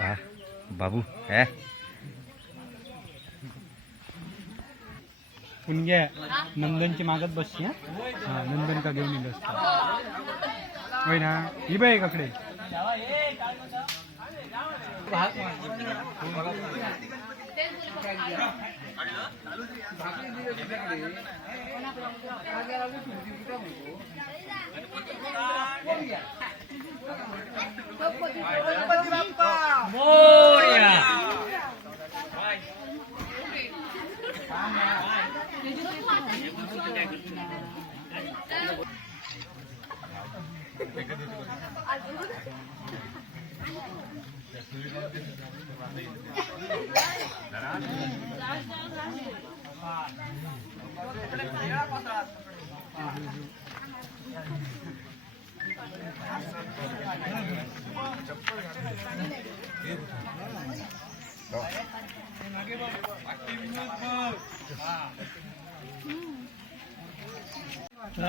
वाह बाबू है पुणग्या नंदनची मागत बसची हा नंदन का घेऊन येईल होय ना ही बाई काकडे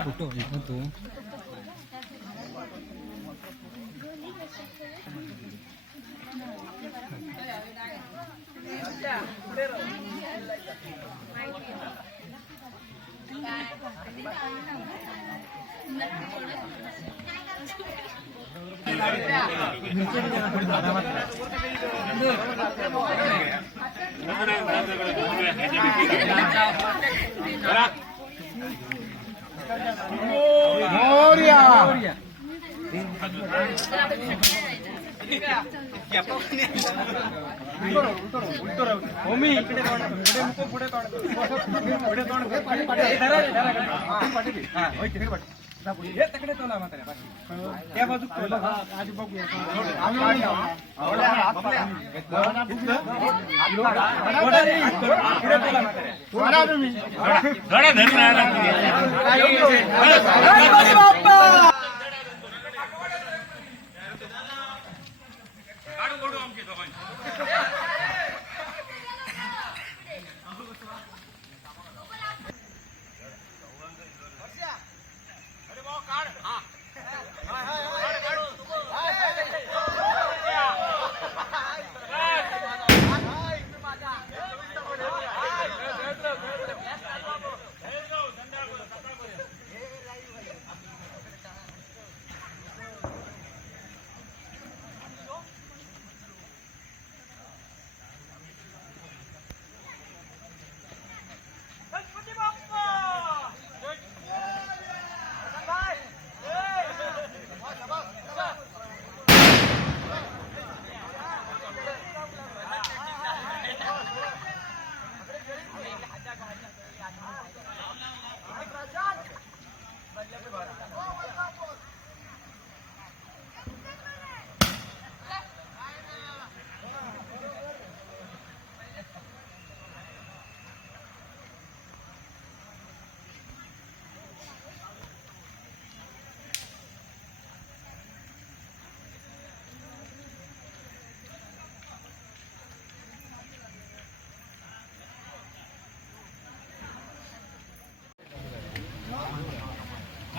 फोटो फोटो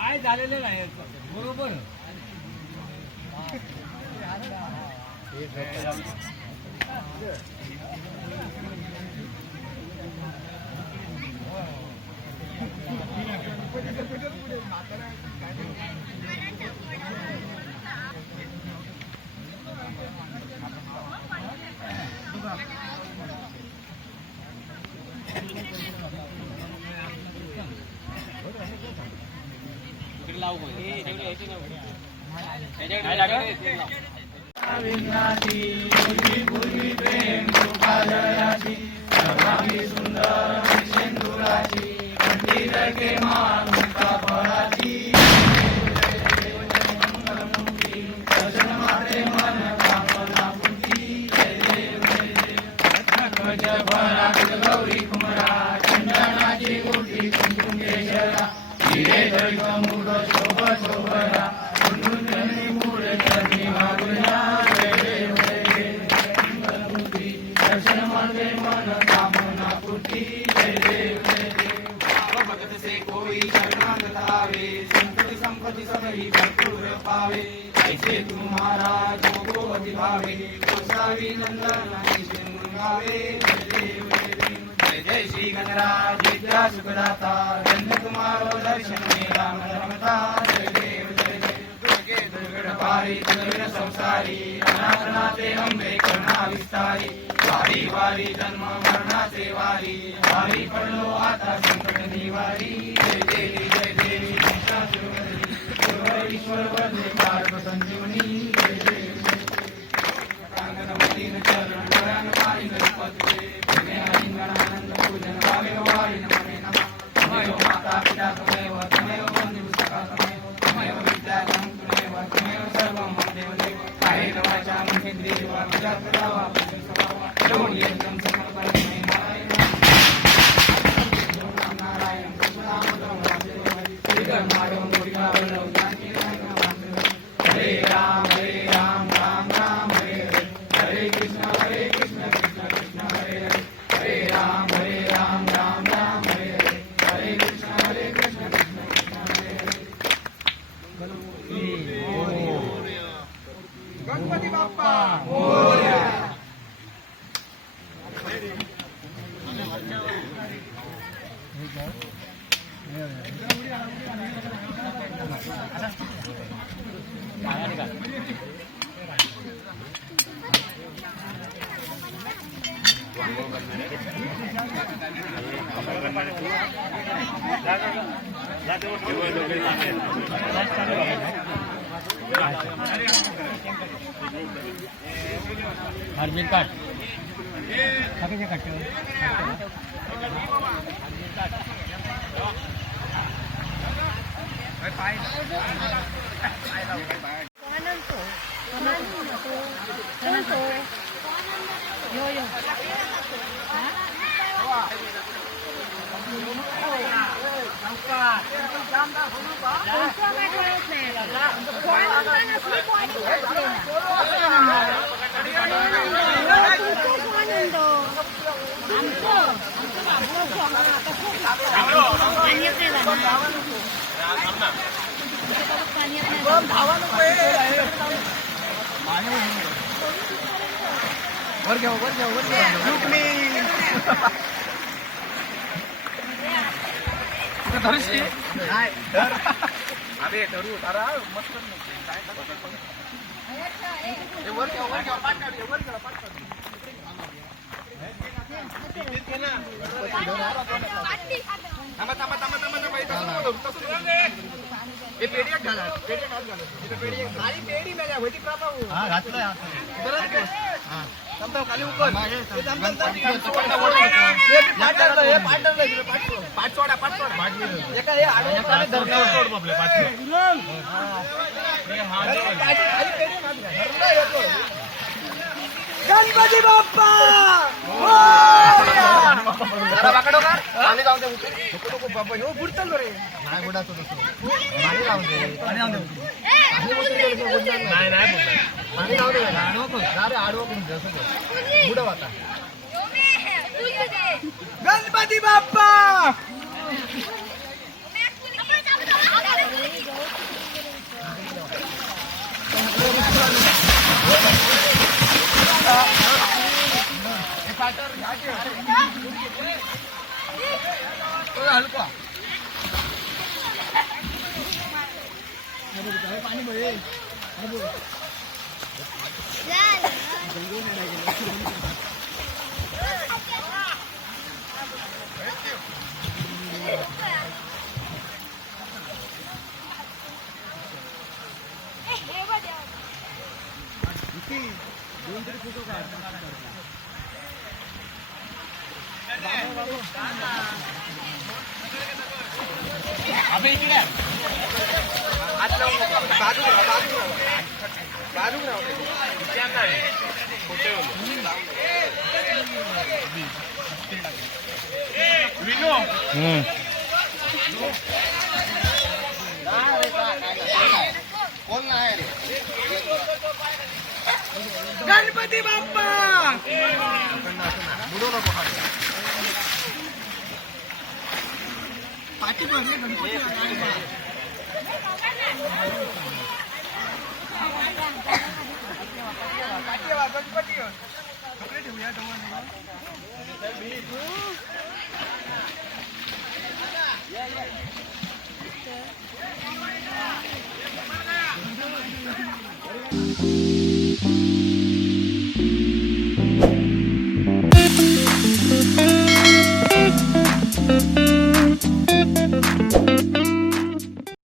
काय झालेलं नाही बरोबर संपत्ति सब ही भरपूर पावे ऐसे तुम्हारा जो भगवती गावे गोसावी नंदनाची शिरमूर गावे जय देव जय देव जय जय श्री गणराज विद्या सुखदाता धन्य तुम्हारो दर्शन मेरा मन रमता जय देव जय देव दुर्गड पारी दुर्गड संसारी अनाथनाथे अंबे करुणा विस्तारी वारी वारी जन्म मरणाचे वारी वारी पडलो आता संकट निवारी जय देवी जय देवी ईश्वर वंदे पार्व संजीवनी जय देवी गणपतीन चरण गण पाणी गणपती गणानंद पूजन भावे वारी नमने नमः तमेव माता पिता तमेव तमेव बंधु सखा तमेव विद्यार्थं तमेव तमेव सर्वं देव देव आहे वाचा महेंद्रिय वाचा प्रभावा लोणी एकदम समर्पण नारायण नारायण मारो मुर्गा हरे राम राम राम हरे हरे हरे कृष्ण कृष्ण कृष्ण हरे हरे हरे राम राम राम हरे हरे हरे कृष्ण कृष्ण हरे हरे गणपती बाप्पा मोरया अर्जुन काट खाके काट अरे धरू तारा मस्त गणपती बाप्पा बाप्पा ह्यो बुडतलो रे नाही बुडातो पाणी लावून दे पाणी लावून दे नाही नाही पाणी लावून दे आडवं करून दे असं बुडव आता गणपती बाप्पा हलका पाणी बघे दोन तरी फोटो काय अबे इकडे बाजू कोण नाही गणपती बाप्पा बुडू नको पाठी भरले गणपती जय